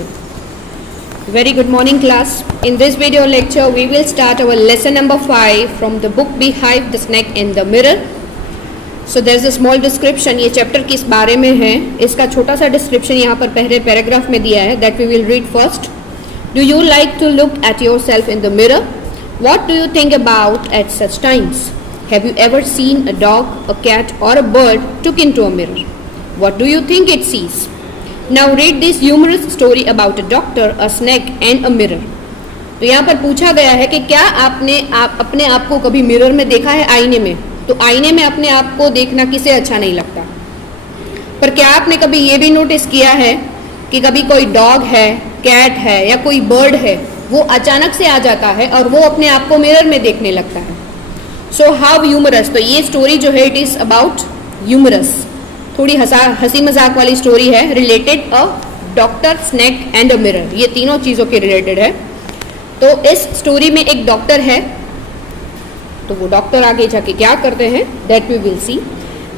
lecture. Very good morning class. In this video lecture we will start our lesson number 5 from the book Beehive, the Snake and the Mirror. So there is a small description. ये chapter किस बारे में है इसका छोटा सा description यहाँ पर पहले पैराग्राफ में दिया है. That we will read first. Do you like to look at yourself in the mirror? What do you think about at such times? Have you ever seen a dog, a cat or a bird took into a mirror? What do you think it sees? Now read this humorous story about a doctor, a snake and a mirror. तो यहाँ पर पूछा गया है कि क्या आपने अपने आप को कभी मिरर में देखा है, आईने में? तो आईने में अपने आप को देखना किसे अच्छा नहीं लगता, पर क्या आपने कभी ये भी नोटिस किया है कि कभी कोई डॉग है, कैट है या कोई बर्ड है, वो अचानक से आ जाता है और वो अपने आप को मिरर में देखने लगता है. So how humorous. तो ये स्टोरी जो है इट इज़ अबाउट ह्यूमरस, थोड़ी हंसी मजाक वाली स्टोरी है. Related a doctor, snake and a mirror, ये तीनों चीज़ों के रिलेटेड है. तो इस स्टोरी में एक डॉक्टर है, तो वो डॉक्टर आगे जाके क्या करते हैं that we will see.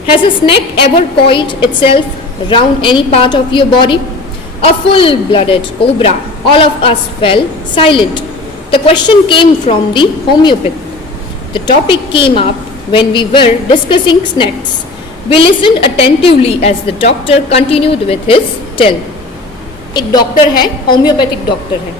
Has a snake ever coiled itself round any part of your body? A full-blooded cobra. All of us fell silent. The question came from the homeopath. The topic came up when we were discussing snakes. We listened attentively as the doctor continued with his tale. एक doctor है, homeopathic doctor है,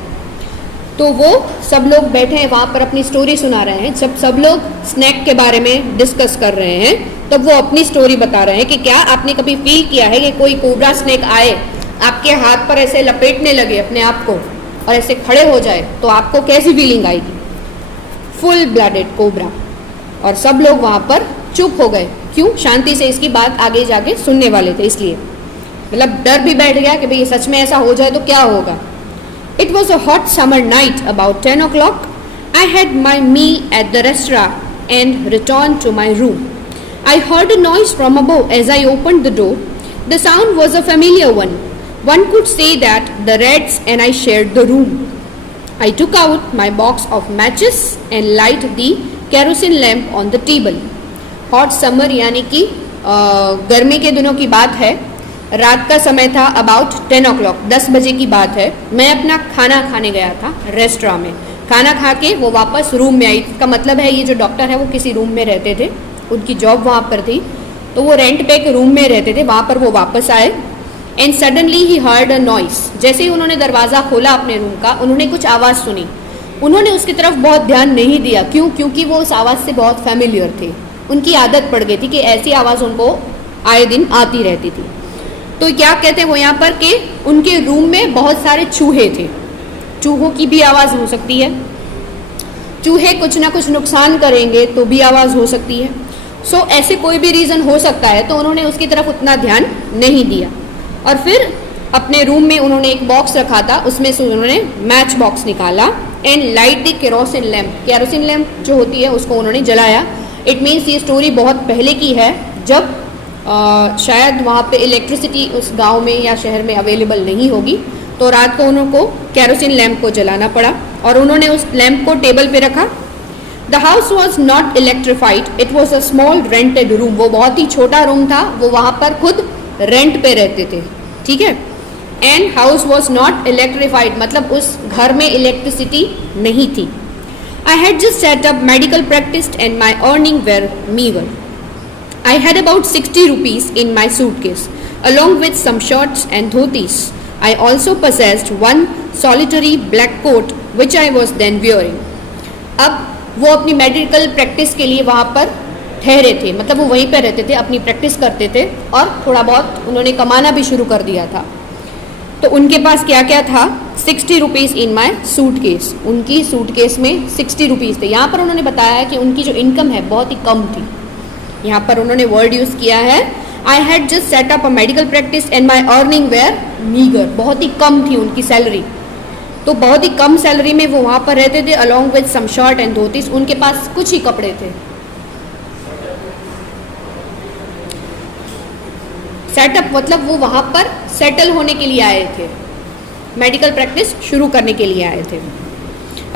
तो वो सब लोग बैठे हैं वहाँ पर अपनी स्टोरी सुना रहे हैं. जब सब लोग स्नैक के बारे में डिस्कस कर रहे हैं तब वो अपनी स्टोरी बता रहे हैं कि क्या आपने कभी फील किया है कि कोई कोबरा स्नैक आए, आपके हाथ पर ऐसे लपेटने लगे अपने आप को और ऐसे खड़े हो जाए, तो आपको कैसी फीलिंग आएगी? Full blooded cobra. और सब लोग वहाँ पर चुप हो गए. क्यों? शांति से इसकी बात आगे जाके सुनने वाले थे, इसलिए. मतलब डर भी बैठ गया कि भाई सच में ऐसा हो जाए तो क्या होगा. It was a hot summer night about 10 o'clock. I had my meal at the restaurant and return to my room. I heard a noise from above as I opened the door. The sound was a familiar one. One could say that the rats and I shared the room. I took out my box of matches and light the kerosene lamp on the table. Hot summer यानी कि गर्मी के दिनों की बात है. रात का समय था, अबाउट 10 o'clock, 10 बजे की बात है. मैं अपना खाना खाने गया था रेस्टोरेंट में. खाना खा के वो वापस रूम में आई. इसका मतलब है ये जो डॉक्टर है वो किसी रूम में रहते थे, उनकी जॉब वहाँ पर थी, तो वो रेंट पे एक रूम में रहते थे. वहाँ पर वो वापस आए. And suddenly he heard a noise. जैसे ही उन्होंने दरवाज़ा खोला अपने रूम का, उन्होंने कुछ आवाज़ सुनी. उन्होंने उसकी तरफ बहुत ध्यान नहीं दिया. क्यों? क्योंकि वो उस आवाज़ से बहुत फैमिलियर थे. उनकी आदत पड़ गई थी कि ऐसी आवाज़ उनको आए दिन आती रहती थी. तो क्या कहते हैं वो यहाँ पर कि उनके रूम में बहुत सारे चूहे थे. चूहों की भी आवाज़ हो सकती है, चूहे कुछ ना कुछ नुकसान करेंगे तो भी आवाज़ हो सकती है. सो ऐसे कोई भी रीज़न हो सकता है, तो उन्होंने उसकी तरफ उतना ध्यान नहीं दिया. और फिर अपने रूम में उन्होंने एक बॉक्स रखा था, उसमें से उन्होंने मैच बॉक्स निकाला and light the kerosene lamp. Kerosene lamp जो होती है उसको उन्होंने जलाया. इट मीन्स ये स्टोरी बहुत पहले की है, जब शायद वहाँ पे इलेक्ट्रिसिटी उस गांव में या शहर में अवेलेबल नहीं होगी, तो रात को उनको केरोसिन लैम्प को जलाना पड़ा और उन्होंने उस लैम्प को टेबल पे रखा. The house was not electrified. It was a small rented room. वो बहुत ही छोटा रूम था, वो वहाँ पर खुद रेंट पे रहते थे, ठीक है. And house was not electrified, मतलब उस घर में इलेक्ट्रिसिटी नहीं थी. I had just set up medical practice and my earning were meagre. I had about 60 rupees in my suitcase, along with some shorts and dhotis. I also possessed one solitary black coat which I was then wearing. अब वो अपनी medical practice के लिए वहाँ पर ठहरे थे, मतलब वो वहीं पर रहते थे, अपनी प्रैक्टिस करते थे और थोड़ा बहुत उन्होंने कमाना भी शुरू कर दिया था. तो उनके पास क्या क्या था? 60 rupees इन माई सूटकेस. उनकी सूटकेस में 60 rupees थे. यहाँ पर उन्होंने बताया है कि उनकी जो इनकम है बहुत ही कम थी. यहाँ पर उन्होंने वर्ड यूज़ किया है I had just set up a medical practice and my earning were meagre. बहुत ही कम थी उनकी सैलरी, तो बहुत ही कम सैलरी में वो वहाँ पर रहते थे. Along with some shirt and dhotis. उनके पास कुछ ही कपड़े थे. सेटअप मतलब वो वहाँ पर सेटल होने के लिए आए थे, मेडिकल प्रैक्टिस शुरू करने के लिए आए थे.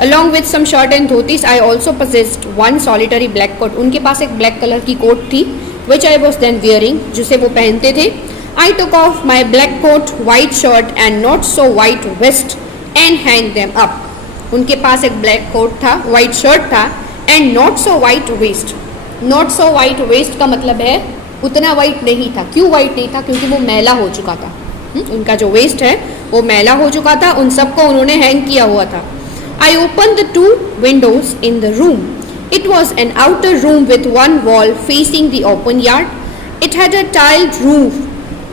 Along with some shirt and dhotis I also possessed one solitary black coat. उनके पास एक ब्लैक कलर की कोट थी, which I was then wearing, जिसे वो पहनते थे. I took off my black coat, white shirt and not so white vest and hang them up. उनके पास एक ब्लैक कोट था, वाइट शर्ट था and not so white vest. Not so white vest का मतलब है उतना वाइट नहीं था. क्यों वाइट नहीं था? क्योंकि वो मैला हो चुका था. उनका जो वेस्ट है वो मैला हो चुका था. उन सबको उन्होंने हैंग किया हुआ था. I opened the 2 windows in the room. It was an outer room with one wall facing the open yard. It had a tiled roof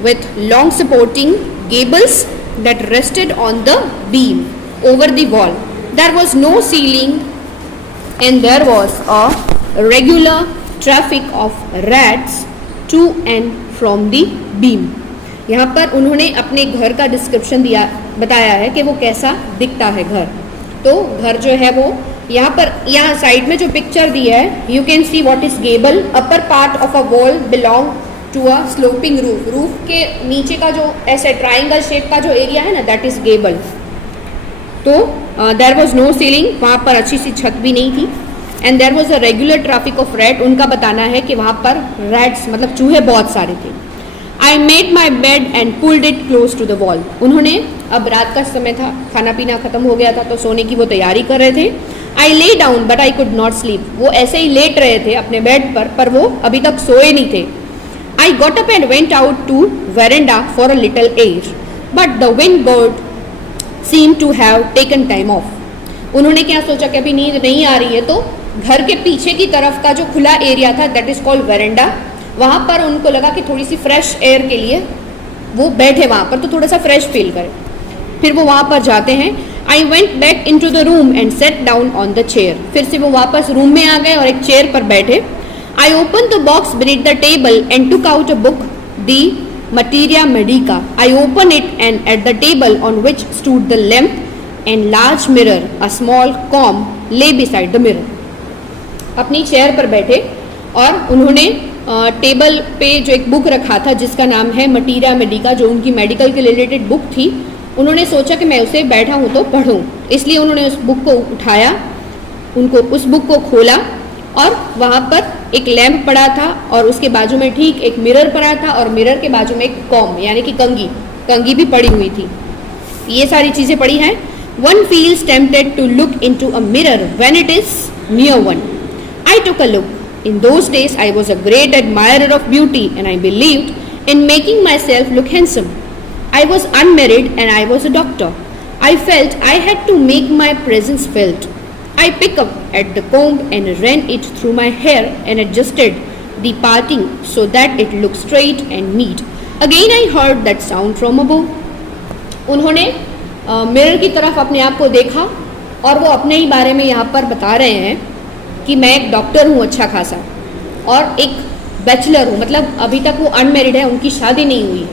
with long supporting gables that rested on the beam over the wall. There was no ceiling and there was a regular traffic of rats to and from the beam. यहाँ पर उन्होंने अपने घर का description दिया, बताया है कि वो कैसा दिखता है घर. तो घर जो है वो यहाँ साइड में जो पिक्चर दिया है, you can see what is gable. Upper part of a wall belong to a sloping roof. Roof के नीचे का जो ऐसे ट्राइंगल शेप का जो एरिया है ना, दैट इज गेबल. तो देयर वाज नो सीलिंग, वहाँ पर अच्छी सी छत भी नहीं थी. And there was a regular traffic of rat. उनका बताना है कि वहाँ पर रैट्स मतलब चूहे बहुत सारे थे. I made my bed and pulled it close to the wall. उन्होंने, अब रात का समय था, खाना पीना खत्म हो गया था तो सोने की वो तैयारी कर रहे थे. I lay down but I could not sleep. वो ऐसे ही लेट रहे थे अपने बेड पर वो अभी तक सोए नहीं थे. I got up and went out to veranda for a little air, but the windbird seemed to have taken time off. उन्होंने क्या सोचा कि अभी नींद नहीं आ रही है, तो घर के पीछे की तरफ का जो खुला एरिया था, दैट इज कॉल्ड वेरेंडा, वहाँ पर उनको लगा कि थोड़ी सी फ्रेश एयर के लिए वो बैठे वहाँ पर, तो थोड़ा सा फ्रेश फील करें. फिर वो वहाँ पर जाते हैं. I went back in to the room and set down on the chair. फिर से वो वापस रूम में आ गए और एक चेयर पर बैठे. I opened the box beneath the table and took out a book, the Materia Medica. I opened it and at the table on which stood the lamp and large mirror, a small comb lay beside the mirror. अपनी chair पर बैठे और उन्होंने table पे जो एक book रखा था जिसका नाम है मटीरिया मेडिका, जो उनकी मेडिकल के रिलेटेड बुक थी, उन्होंने सोचा कि मैं उसे बैठा हूँ तो पढ़ूँ, इसलिए उन्होंने उस बुक को उठाया, उस बुक को खोला और वहाँ पर एक लैंप पड़ा था और उसके बाजू में ठीक एक मिरर पड़ा था और मिरर के बाजू में एक कॉम यानी कि कंगी भी पड़ी हुई थी. ये सारी चीज़ें पड़ी हैं. One feels tempted to look into a mirror when it is near one. I took a look. In those days I was a great admirer of beauty and I believed in making myself look handsome. I was unmarried and I was a doctor. I felt I had to make my presence felt. I picked up at the comb and ran it through my hair and adjusted the parting so that it looked straight and neat. Again I heard that sound from above. उन्होंने mirror की तरफ अपने आप को देखा और वो अपने ही बारे में यहाँ पर बता रहे हैं कि मैं एक डॉक्टर हूँ अच्छा खासा और एक बैचलर हूँ, मतलब अभी तक वो अनमेरिड है, उनकी शादी नहीं हुई है.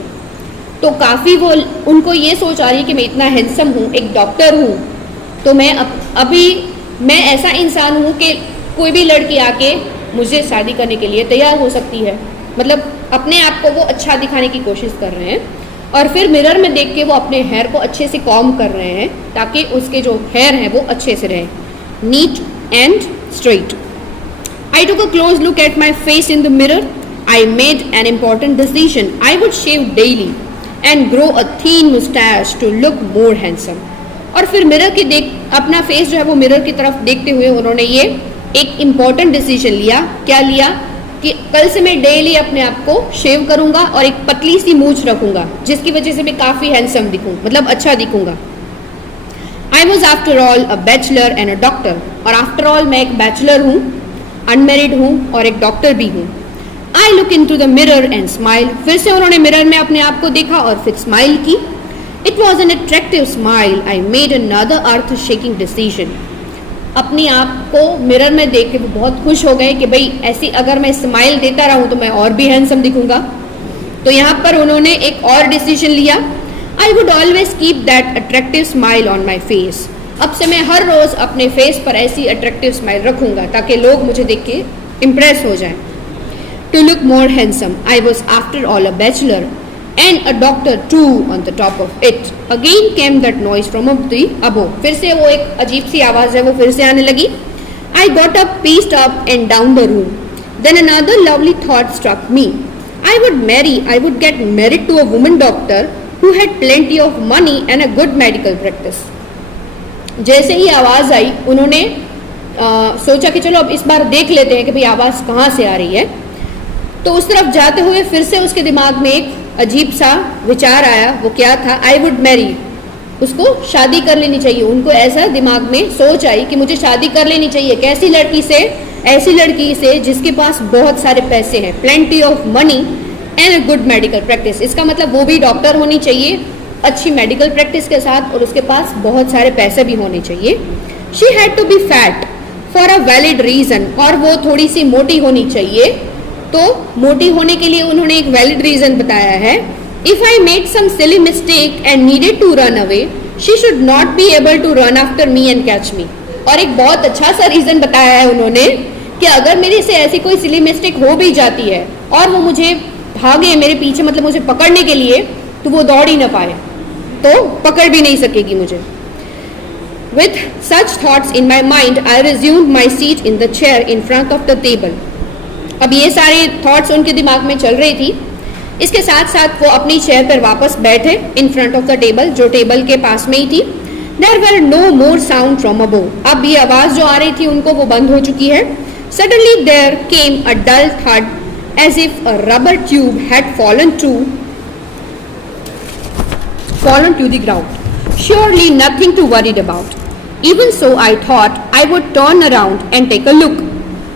तो काफ़ी वो उनको ये सोच आ रही है कि मैं इतना हैंडसम हूँ, एक डॉक्टर हूँ, तो मैं अभी मैं ऐसा इंसान हूँ कि कोई भी लड़की आके मुझे शादी करने के लिए तैयार हो सकती है. मतलब अपने आप को वो अच्छा दिखाने की कोशिश कर रहे हैं और फिर मिरर में देख के वो अपने हेयर को अच्छे से कॉम्ब कर रहे हैं ताकि उसके जो हेयर हैं वो अच्छे से रहें, neat and straight. I took a close look at my face in the mirror. I made an important decision. I would shave daily and grow a thin moustache to look more handsome. और फिर mirror की अपना face जो है वो mirror की तरफ देखते हुए उन्होंने ये एक इम्पॉर्टेंट डिसीजन लिया. क्या लिया? कि कल से मैं डेली अपने आप को शेव करूंगा और एक पतली सी मूंछ रखूंगा जिसकी वजह से मैं काफ़ी हैंडसम दिखूँ, मतलब अच्छा दिखूंगा. I was after all a bachelor and a doctor. और आफ्टर ऑल मैं एक बैचलर हूँ, अनमेरिड हूँ और एक डॉक्टर भी हूँ. I look in to the mirror and smile. फिर से उन्होंने मिरर में अपने आप को देखा और फिर स्माइल की. It was an attractive smile. I made another earth-shaking decision. अपनी आप को मिरर में देख के वो बहुत खुश हो गए कि भाई ऐसी अगर मैं स्माइल देता रहूं तो मैं और भी हैंडसम दिखूंगा. तो यहाँ पर उन्होंने एक और डिसीजन लिया. I would always keep that attractive smile on my face. अब से मैं हर रोज अपने फेस पर ऐसी अट्रैक्टिव स्माइल रखूंगा ताकि लोग मुझे देख के इम्प्रेस हो जाएं. To look more handsome. I was after all a bachelor. And a doctor too on the top of it. Again came that noise from the above. फिर से वो एक अजीब सी आवाज़ है वो फिर से आने लगी. I got up, paced up and down the room. Then another lovely thought struck me. I would get married to a woman doctor who had plenty of money and a good medical practice. जैसे ही आवाज़ आई उन्होंने सोचा कि चलो अब इस बार देख लेते हैं कि भाई आवाज़ कहाँ से आ रही है। तो उस तरफ जाते हुए फिर से उसके दिमाग में एक अजीब सा विचार आया। वो क्या था? आई वुड मैरी, उसको शादी कर लेनी चाहिए। उनको ऐसा दिमाग में सोच आई कि मुझे शादी कर लेनी चाहिए। कैसी लड़की से? ऐसी लड़की से जिसके पास बहुत सारे पैसे हैं, plenty of money and a good medical practice. इसका मतलब वो भी डॉक्टर होनी चाहिए अच्छी मेडिकल प्रैक्टिस के साथ, और उसके पास बहुत सारे पैसे भी होने चाहिए। She had to be fat for a valid reason, और वो थोड़ी सी मोटी होनी चाहिए। तो मोटी होने के लिए उन्होंने एक वैलिड रीज़न बताया है। If I made some silly mistake and needed to run away, she should not be able to run after me and catch me. और एक बहुत अच्छा सा रीज़न बताया है उन्होंने कि अगर मेरे से ऐसी कोई सिली मिस्टेक हो भी जाती है और वो मुझे भागे मेरे पीछे, मतलब मुझे पकड़ने के लिए, तो वो दौड़ ही ना पाए, तो पकड़ भी नहीं सकेगी मुझे। With such thoughts in my mind, I resumed my seat in the chair in front of the table. अब ये सारे थॉट्स उनके दिमाग में चल रही थी। इसके साथ साथ वो अपनी चेयर पर वापस बैठे in front of the table, जो टेबल के पास में ही थी। There were no more sound from above. अब ये आवाज़ जो आ रही थी उनको वो बंद हो चुकी है। Suddenly there came a dull thud as if a rubber tube had fallen to the ground. Surely nothing to worry about. Even so, I thought I would turn around and take a look.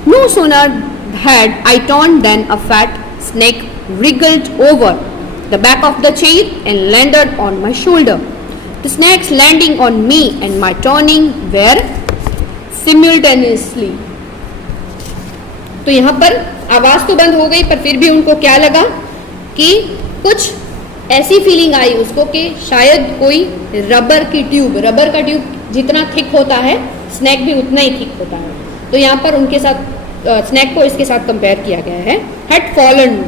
No sooner had I turned than a fat snake wriggled over the back of the chair and landed on my shoulder. The snake's landing on me and my turning were simultaneously. तो यहाँ पर आवाज़ तो बंद हो गई, पर फिर भी उनको क्या लगा कि कुछ ऐसी फीलिंग आई उसको कि शायद कोई रबर का ट्यूब जितना थिक होता है, स्नैक भी उतना ही थिक होता है। तो यहाँ पर उनके साथ स्नैक को इसके साथ कंपेयर किया गया है। हैड फॉलन,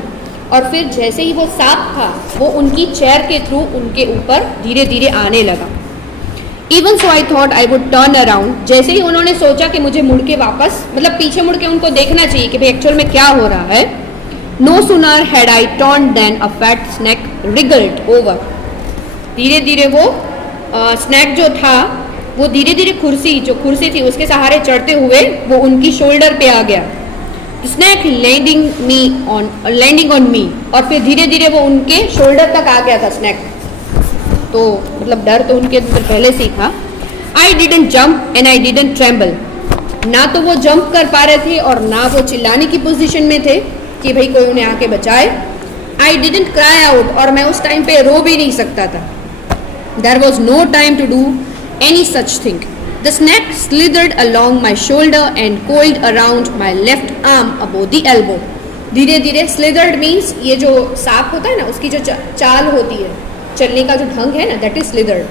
और फिर जैसे ही वो सांप था वो उनकी चेयर के थ्रू उनके ऊपर धीरे धीरे आने लगा। Even so I thought I would turn around, जैसे ही उन्होंने सोचा कि मुझे मुड़ के वापस, मतलब पीछे मुड़ के उनको देखना चाहिए कि भाई एक्चुअल में क्या हो रहा है। No sooner had I turn then a fat snake wriggled over. धीरे धीरे वो स्नैक जो था वो धीरे धीरे कुर्सी थी उसके सहारे चढ़ते हुए वो उनकी शोल्डर पे आ गया। स्नैक लैंडिंग ऑन मी, और फिर धीरे धीरे वो उनके शोल्डर तक आ गया था स्नैक। तो मतलब डर तो उनके अंदर पहले से ही था। I didn't jump and I didn't tremble, ना तो वो जंप कर पा रहे थे और ना वो चिल्लाने की पोजीशन में थे कि भाई कोई उन्हें आके बचाए। आई डिडंट क्राई आउट, और मैं उस टाइम पे रो भी नहीं सकता था। There was no time to do any such thing. The snake slithered along my shoulder and coiled around my left arm above the elbow. धीरे धीरे slithered means ये जो सांप होता है ना उसकी जो चाल होती है, चलने का जो ढंग है ना, that is slithered.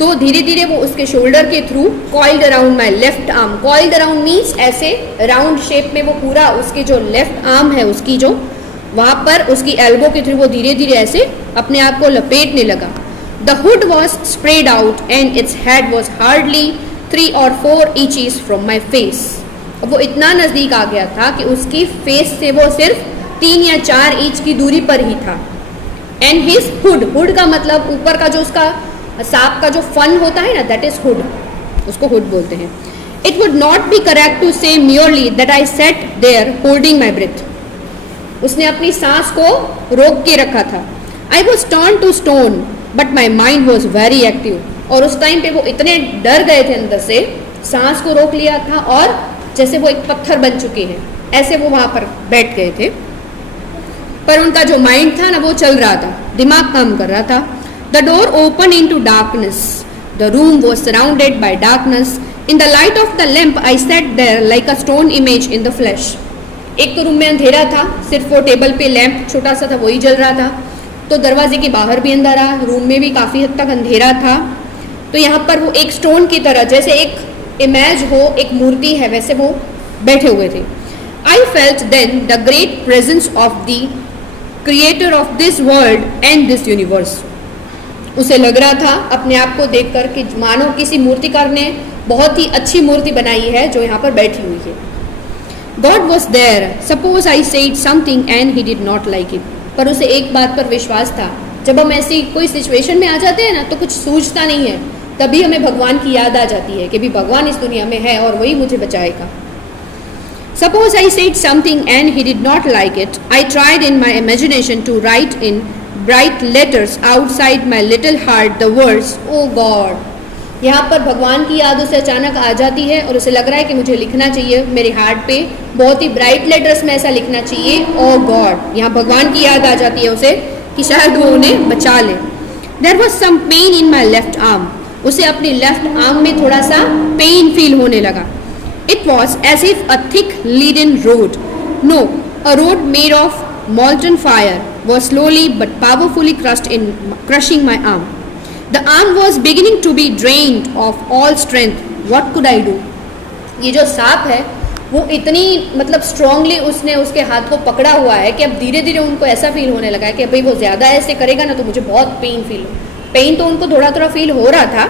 तो धीरे धीरे वो उसके शोल्डर के through coiled around my left arm. Coiled around means ऐसे राउंड शेप में वो पूरा उसकी जो लेफ्ट आर्म है उसकी जो वहाँ पर उसकी एल्बो के थ्रू वो धीरे धीरे ऐसे अपने आप को लपेटने लगा। The hood was sprayed out and its head was hardly 3 or 4 inches from my face. अब वो इतना नज़दीक आ गया था कि उसकी फेस से वो सिर्फ 3 या 4 इंच की दूरी पर ही था। And his hood का मतलब ऊपर का जो उसका सांप का जो फन होता है ना, that is hood, उसको hood बोलते हैं। It would not be correct to say merely that I sat there holding my breath. उसने अपनी सांस को रोक के रखा था। I was turned to stone. But my mind was very active, और उस टाइम पे वो इतने डर गए थे अंदर से, सांस को रोक लिया था और जैसे वो एक पत्थर बन चुके हैं ऐसे वो वहाँ पर बैठ गए थे। पर उनका जो माइंड था ना वो चल रहा था, दिमाग काम कर रहा था। The door open into darkness, the room was surrounded by darkness. In the light of the lamp I set there like a stone image in the flash. एक तो रूम में अंधेरा था, सिर्फ वो टेबल पे लैम्प छोटा सा था वही जल रहा था, तो दरवाजे के बाहर भी अंधेरा, रूम में भी काफ़ी हद तक अंधेरा था। तो यहाँ पर वो एक स्टोन की तरह, जैसे एक इमेज हो, एक मूर्ति है, वैसे वो बैठे हुए थे। I felt then the great presence of the creator of this world and this universe. उसे लग रहा था अपने आप को देखकर कि मानो किसी मूर्तिकार ने बहुत ही अच्छी मूर्ति बनाई है जो यहाँ पर बैठी हुई है। God was there. Suppose I said something and he did not like it. पर उसे एक बात पर विश्वास था, जब हम ऐसी कोई सिचुएशन में आ जाते हैं ना तो कुछ सूझता नहीं है, तभी हमें भगवान की याद आ जाती है कि भी भगवान इस दुनिया में है और वही मुझे बचाएगा. Suppose I said something and he did not like it. I tried in my imagination to write in bright letters outside my little heart the words, Oh God. यहाँ पर भगवान की याद उसे अचानक आ जाती है और उसे लग रहा है कि मुझे लिखना चाहिए मेरे हार्ट पे बहुत ही ब्राइट लेटर्स में ऐसा लिखना चाहिए, ओ गॉड. यहाँ भगवान की याद आ जाती है उसे कि शायद वो उन्हें बचा ले. There was some pain in my left arm. उसे अपनी लेफ्ट आर्म में थोड़ा सा पेन फील होने लगा. It was as if a thick leaden rod, no, a rod made of molten fire was slowly but powerfully crushing my arm. The arm was beginning to be drained of all strength. What could I do? ये जो सांप है वो इतनी मतलब strongly उसने उसके हाथ को पकड़ा हुआ है कि अब धीरे धीरे उनको ऐसा फील होने लगा है कि भाई वो ज़्यादा ऐसे करेगा ना तो मुझे बहुत पेन फील हो. पेन तो उनको थोड़ा थोड़ा फील हो रहा था,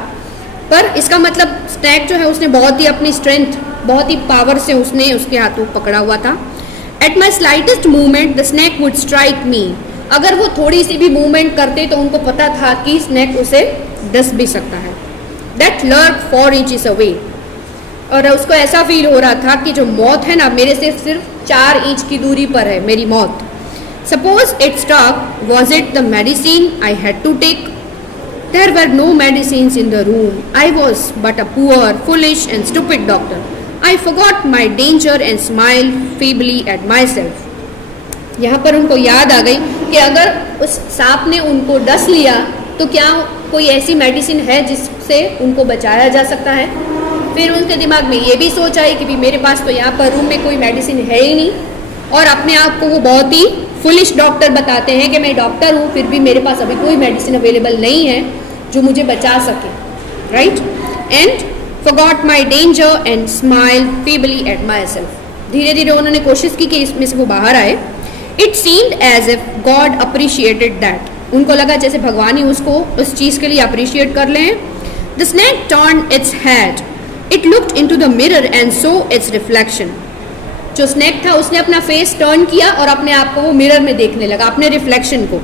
पर इसका मतलब स्नैक जो है उसने बहुत ही अपनी स्ट्रेंथ, बहुत ही पावर से उसने उसके हाथ को पकड़ा हुआ था. At my slightest movement, the snake would strike me. अगर वो थोड़ी सी भी मूवमेंट करते तो उनको पता था कि स्नैक उसे डस भी सकता है. That lurked 4 inches away. और उसको ऐसा फील हो रहा था कि जो मौत है ना मेरे से सिर्फ 4 इंच की दूरी पर है मेरी मौत. Suppose it struck, was it the medicine I had to take? There were no medicines in the room. I was but a poor, foolish and stupid doctor. I forgot my danger and smiled feebly at myself. यहाँ पर उनको याद आ गई कि अगर उस सांप ने उनको डस लिया तो क्या कोई ऐसी मेडिसिन है जिससे उनको बचाया जा सकता है. फिर उनके दिमाग में ये भी सोच आई कि भी मेरे पास तो यहाँ पर रूम में कोई मेडिसिन है ही नहीं, और अपने आप को वो बहुत ही फुलिश डॉक्टर बताते हैं कि मैं डॉक्टर हूँ, फिर भी मेरे पास अभी कोई मेडिसिन अवेलेबल नहीं है जो मुझे बचा सके. Right. And forgot my danger and smiled feebly at myself. धीरे धीरे उन्होंने कोशिश की कि इसमें से वो बाहर आए. It seemed as if God appreciated that. उनको लगा जैसे भगवान ही उसको उस चीज़ के लिए अप्रिशिएट कर लें. The snake turned its head. It looked into the mirror and saw its reflection. जो स्नैक था उसने अपना फेस टर्न किया और अपने आप को वो मिरर में देखने लगा, अपने रिफ्लेक्शन को.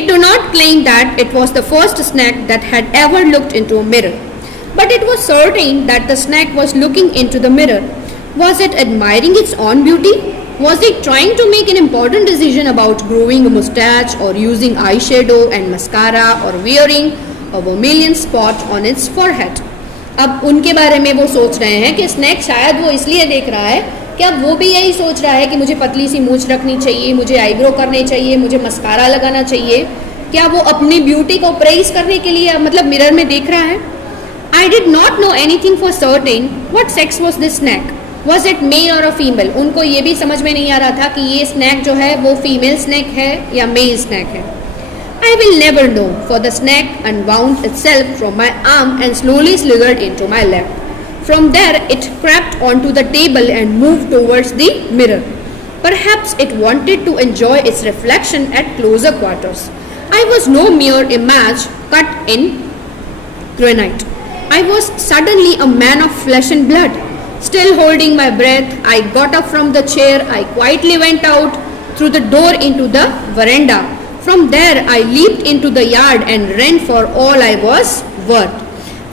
It do not claim that it was the first snake that had ever looked into a mirror. But it was certain that the snake was looking into the mirror. Was it admiring its own beauty? Was it trying to make an important decision about growing a mustache or using eyeshadow and mascara or wearing a vermilion spot on its forehead? अब उनके बारे में वो सोच रहे हैं कि snack शायद वो इसलिए देख रहा है कि अब वो भी यही सोच रहा है कि मुझे पतली सी मूंछ रखनी चाहिए, मुझे आईब्रो करने चाहिए, मुझे मस्कारा लगाना चाहिए. क्या वो अपनी ब्यूटी को प्रेज करने के लिए मतलब मिरर में देख रहा है. I did not know anything for certain. What sex was this snake? Was it male or a female? उनको ये भी समझ में नहीं आ रहा था कि ये स्नैक जो है वो फीमेल स्नैक है या मेल स्नैक है. I will never know, for the snake unwound itself from my arm and slowly slithered into my lap. From there it crept onto the table and moved towards the mirror. Perhaps it wanted to enjoy its reflection at closer quarters. I was no mere image cut in granite. I was suddenly a man of flesh and blood. Still holding my breath, I got up from the chair. I quietly went out through the door into the veranda. From there, I leaped into the yard and ran for all I was worth.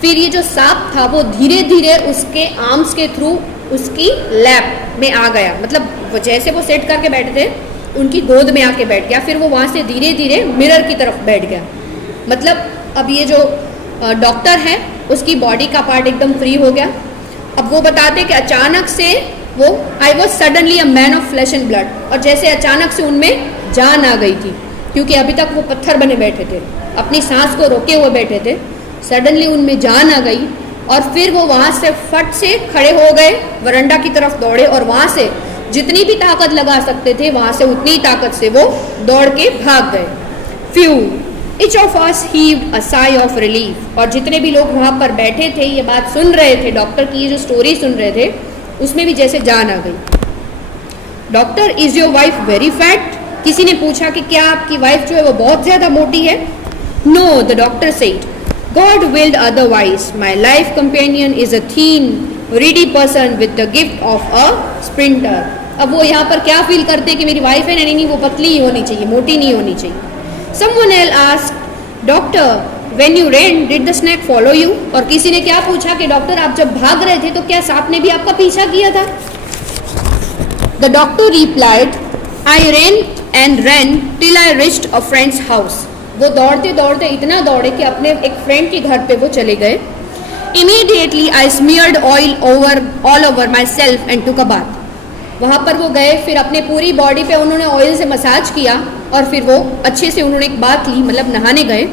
फिर ये जो सांप था वो धीरे धीरे उसके arms के थ्रू उसकी लैप में आ गया. मतलब जैसे वो सेट करके बैठे थे उनकी गोद में आके बैठ गया. फिर वो वहाँ से धीरे धीरे मिरर की तरफ बैठ गया. मतलब अब ये जो डॉक्टर है उसकी बॉडी का पार्ट एकदम फ्री हो गया. अब वो बताते कि अचानक से वो I was suddenly a man of flash and blood, और जैसे अचानक से उनमें जान आ गई थी, क्योंकि अभी तक वो पत्थर बने बैठे थे, अपनी सांस को रोके हुए बैठे थे. सडनली उनमें जान आ गई और फिर वो वहाँ से फट से खड़े हो गए, वरंडा की तरफ दौड़े और वहाँ से जितनी भी ताकत लगा सकते थे वहाँ से उतनी ताकत से वो दौड़ के भाग गए. Few. Each of us heaved a sigh of relief. और जितने भी लोग वहाँ पर बैठे थे ये बात सुन रहे थे, डॉक्टर की ये जो स्टोरी सुन रहे थे उसमें भी जैसे जान आ गई. Doctor, is your wife very fat? किसी ने पूछा कि क्या आपकी वाइफ जो है वो बहुत ज़्यादा मोटी है. No, the doctor said, God willed otherwise. My life companion is a thin, reedy person with the gift of a sprinter. अब वो यहाँ पर क्या फील करते हैं कि मेरी वाइफ है ना, नहीं वो पतली ही होनी चाहिए, मोटी नहीं होनी चाहिए। Someone else asked, doctor when you ran did the snake follow you? और किसी ने क्या पूछा कि डॉक्टर आप जब भाग रहे थे तो क्या सांप ने भी आपका पीछा किया था? The doctor replied, I ran till I reached a friend's house। वो दौड़ते दौड़ते इतना दौड़े कि अपने एक फ्रेंड के घर पे वो चले गए। Immediately I smeared oil all over myself and took a bath। वहाँ पर वो गए, फिर अपने पूरी बॉडी पे उन्होंने ऑयल से मसाज किया और फिर वो अच्छे से उन्होंने एक बात ली, मतलब नहाने गए।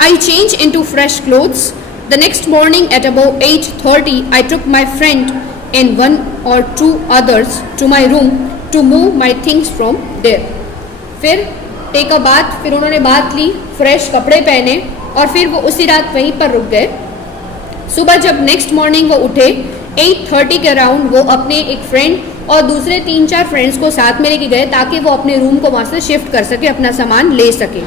I changed into fresh clothes। The next morning at about 8:30 I took my friend and 1 or 2 others to my room to move my things from there। फिर टेक अ बाथ, फिर उन्होंने बात ली, फ्रेश कपड़े पहने और फिर वो उसी रात वहीं पर रुक गए। सुबह जब नेक्स्ट मॉर्निंग वो उठे 8:30 के अराउंड, वो अपने एक फ्रेंड और दूसरे 3-4 फ्रेंड्स को साथ में लेके गए ताकि वो अपने रूम को वहाँ से शिफ्ट कर सके, अपना सामान ले सके।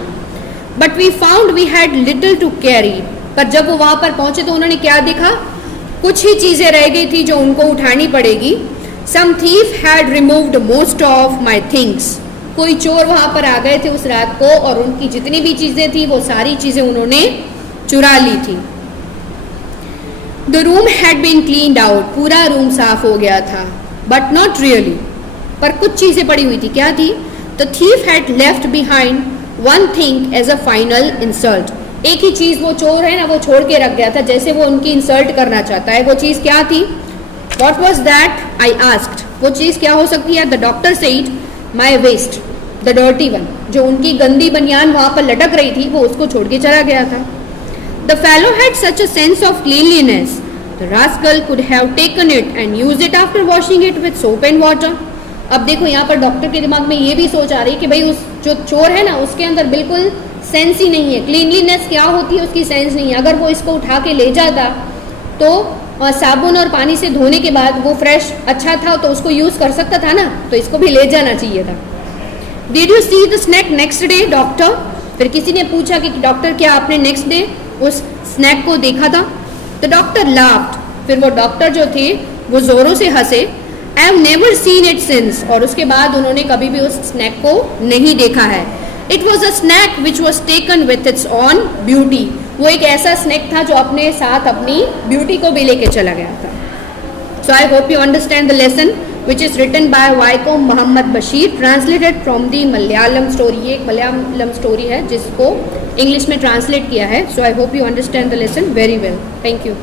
But we found we had little to carry. पर जब वो वहाँ पर पहुँचे तो उन्होंने क्या देखा? कुछ ही चीज़ें रह गई थी जो उनको उठानी पड़ेगी। Some thief had removed most of my things. कोई चोर वहाँ पर आ गए थे उस रात को और उनकी जितनी भी चीज़ें थी वो सारी चीज़ें उन्होंने चुरा ली थी। The room had been cleaned out. पूरा रूम साफ हो गया था। But not really. पर कुछ चीज़ें पड़ी हुई थी। क्या थी? The thief had left behind one thing as a final insult. एक ही चीज़ वो चोर है ना, वो छोड़ के रख गया था, जैसे वो उनकी इंसल्ट करना चाहता है। वो चीज़ क्या थी? What was that? I asked. वो चीज़ क्या हो सकती है? The doctor said, my waste, the dirty one. जो उनकी गंदी बनियान वहाँ पर लटक रही थी वो उसको छोड़ के चला गया था। The fellow had such a sense of cleanliness, the rascal could have taken it and use it after washing it with soap and water. अब देखो यहाँ पर डॉक्टर के दिमाग में ये भी सोच आ रही है कि भाई उस जो चोर है ना उसके अंदर बिल्कुल सेंस ही नहीं है, क्लीनलीनेस क्या होती है उसकी सेंस नहीं है। अगर वो इसको उठा के ले जाता तो साबुन और पानी से धोने के बाद वो फ्रेश अच्छा था तो उसको यूज़ कर सकता था ना, तो इसको भी ले जाना चाहिए था। Did you see the snake next day doctor? फिर किसी ने पूछा कि डॉक्टर क्या आपने नेक्स्ट डे उस स्नैक को देखा था? The doctor laughed. फिर वो डॉक्टर जो थे वो ज़ोरों से हंसे। I have never seen it since. और उसके बाद उन्होंने कभी भी उस स्नैक को नहीं देखा है। It was a snake which was taken with its own beauty. वो एक ऐसा स्नैक था जो अपने साथ अपनी ब्यूटी को भी लेके चला गया था। So I hope you understand the lesson which is written by Vaikom Muhammad Bashir, translated from the Malayalam story। ये एक मलयालम स्टोरी है जिसको इंग्लिश में ट्रांसलेट किया है। So I hope you understand the lesson very well. Thank you.